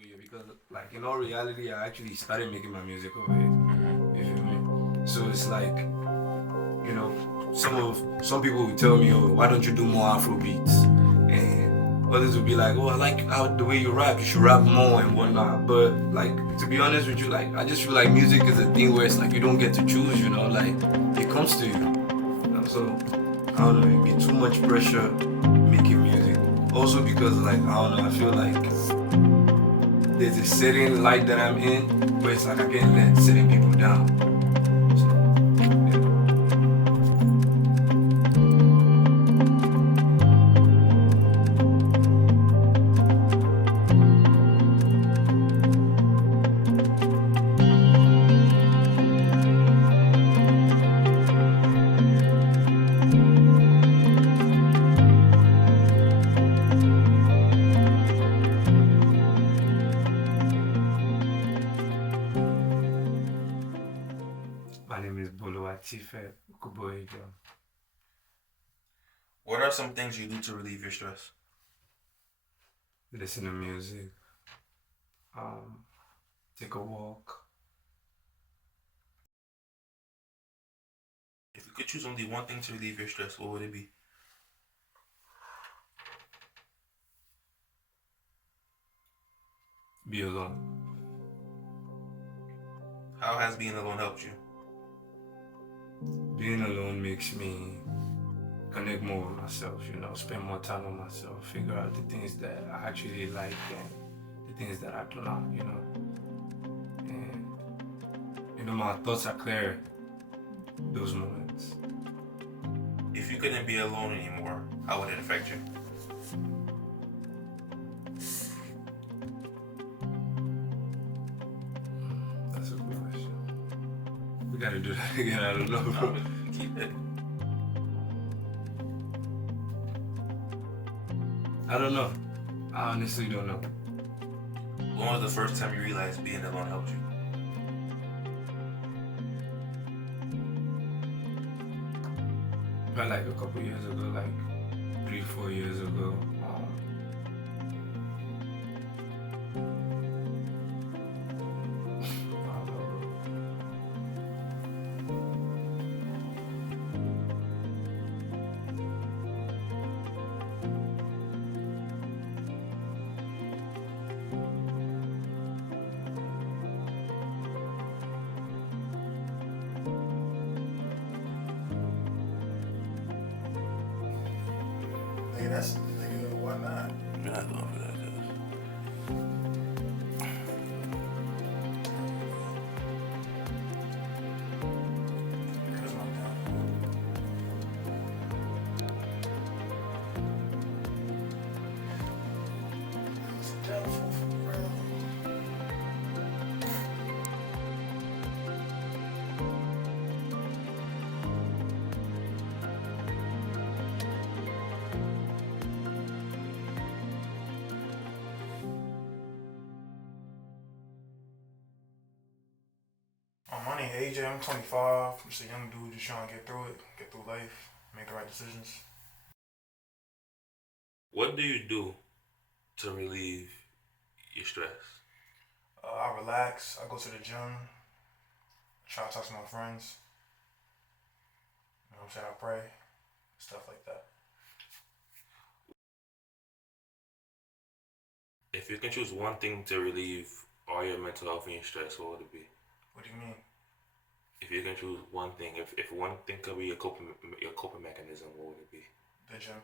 struggle here because, like, in all reality, I actually started making my music over here. You feel me? So it's like, you know, some people would tell me, oh, why don't you do more Afro beats? And others would be like, oh, I like how the way you rap. You should rap more and whatnot. But like, to be honest with you, like, I just feel like music is a thing where it's like you don't get to choose. You know, like it comes to you. So I don't know, it'd be too much pressure making music. Also because like I don't know, I feel like there's a certain light that I'm in where it's like I can't let certain people down. So yeah. My name is Bolo Atife Kuboejo. What are some things you do to relieve your stress? Listen to music. Take a walk. If you could choose only one thing to relieve your stress, what would it be? Be alone. How has being alone helped you? Being alone makes me connect more with myself, you know, spend more time with myself, figure out the things that I actually like and the things that I do not, you know. And, you know, my thoughts are clear those moments. If you couldn't be alone anymore, how would it affect you? That's a good question. We gotta do that again, I don't know, bro. Keep it. I don't know. I honestly don't know. When was the first time you realized being alone helped you? Probably like a couple years ago, like 3-4 years ago. I don't know. Nigga, that's nigga, why not? You're not going for that, cuz. Cause I'm down. It's doubtful for real. My name AJ, I'm 25. I'm just a young dude just trying to get through it, get through life, make the right decisions. What do you do to relieve your stress? I relax, I go to the gym, try to talk to my friends. You know what I'm saying? I pray, stuff like that. If you can choose one thing to relieve all your mental health and your stress, what would it be? What do you mean? If you can choose one thing, if one thing could be your coping mechanism, what would it be? The gym.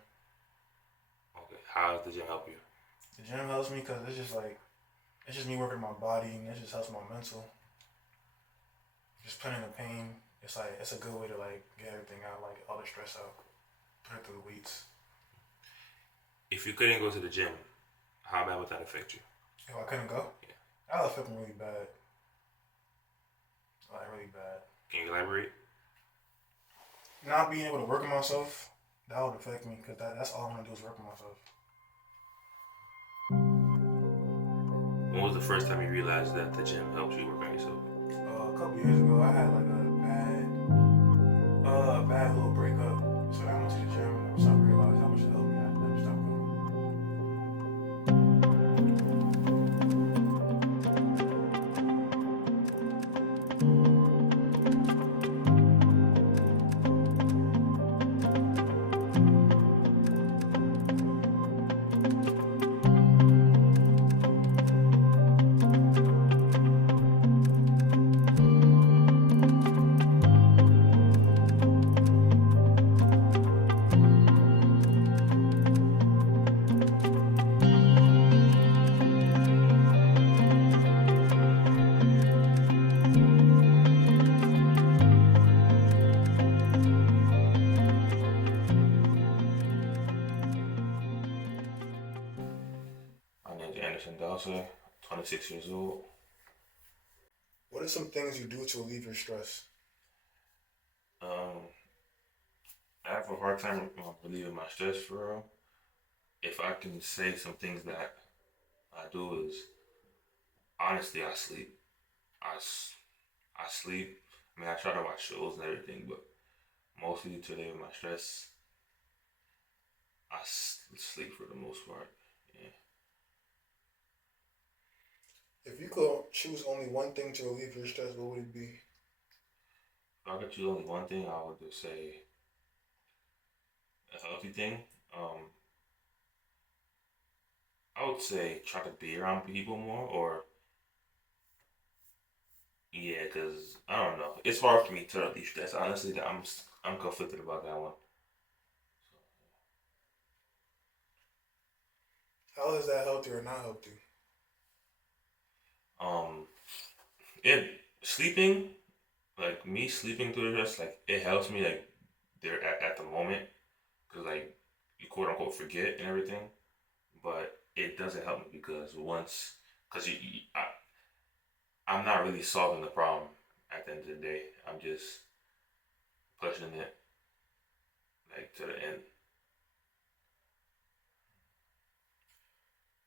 Okay. How does the gym help you? The gym helps me because it's just me working my body and it just helps my mental. Just putting the pain, it's a good way to like get everything out, like all the stress out, put it through the weights. If you couldn't go to the gym, how bad would that affect you? If I couldn't go, Yeah. that would affect me really bad. Like really bad. Can you elaborate? Not being able to work on myself, that would affect me because that's all I'm gonna do is work on myself. When was the first time you realized that the gym helps you work on yourself? A couple years ago, I had like a bad little breakup. So I went to the gym and I started to realize how much it helped me. I never stopped going. 26 years old. What are some things you do to relieve your stress? Um, I have a hard time relieving my stress for real. If I can say some things that I do is honestly I sleep. I sleep. I mean I try to watch shows and everything, but mostly to relieve my stress, sleep for the most part. Yeah. If you could choose only one thing to relieve your stress, what would it be? If I could choose only one thing, I would just say a healthy thing. Um, I would say try to be around people more, or yeah, cause I don't know. It's hard for me to relieve stress. Honestly, that I'm conflicted about that one. How is that healthy or not healthy? Um, it sleeping like me sleeping through the stress like it helps me like there at the moment because like you quote unquote forget and everything, but it doesn't help me because once because I'm not really solving the problem at the end of the day. I'm just pushing it like to the end.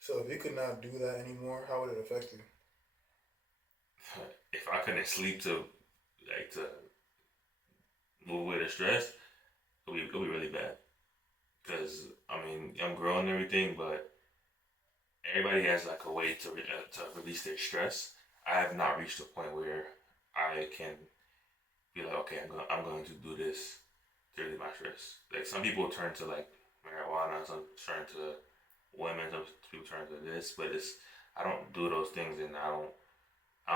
So if you could not do that anymore, how would it affect you? If I couldn't sleep to move away the stress, it'll be really bad. Because I mean, I'm growing and everything, but everybody has like a way to release their stress. I have not reached a point where I can be like, okay, I'm going to do this to relieve my stress. Like some people turn to like marijuana, some turn to women, some people turn to this, but it's I don't do those things, and I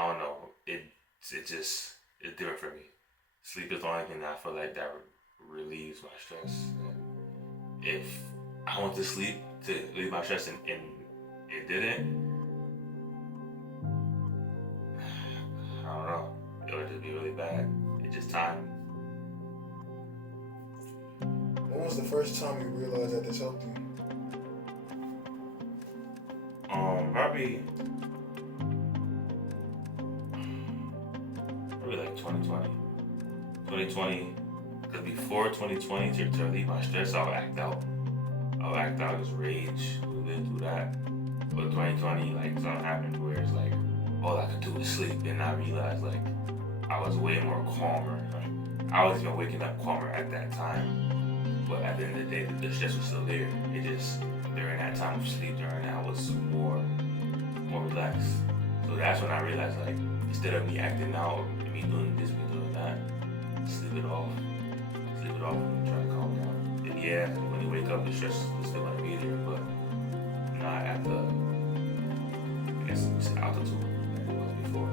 don't know. It just it's different for me. Sleep is the only thing that I feel like that relieves my stress. And if I went to sleep to relieve my stress and it didn't, I don't know. It would just be really bad. It's just time. When was the first time you realized that this helped you? Probably like 2020. 2020, because before 2020, to relieve my stress, I'll act out. I'll act out, just rage. We've been through that. But 2020, like something happened where it's like all I could do was sleep, and I realized like I was way more calmer. Like I was even waking up calmer at that time. But at the end of the day, the stress was still there. It just during that time of sleep, during that was more relaxed. So that's when I realized like instead of me acting out, me doing this, me doing that, sleep it off. Sleep it off and try to calm down. And yeah, when you wake up, the stress is still gonna be there, but not at the I guess it's altitude like it was before.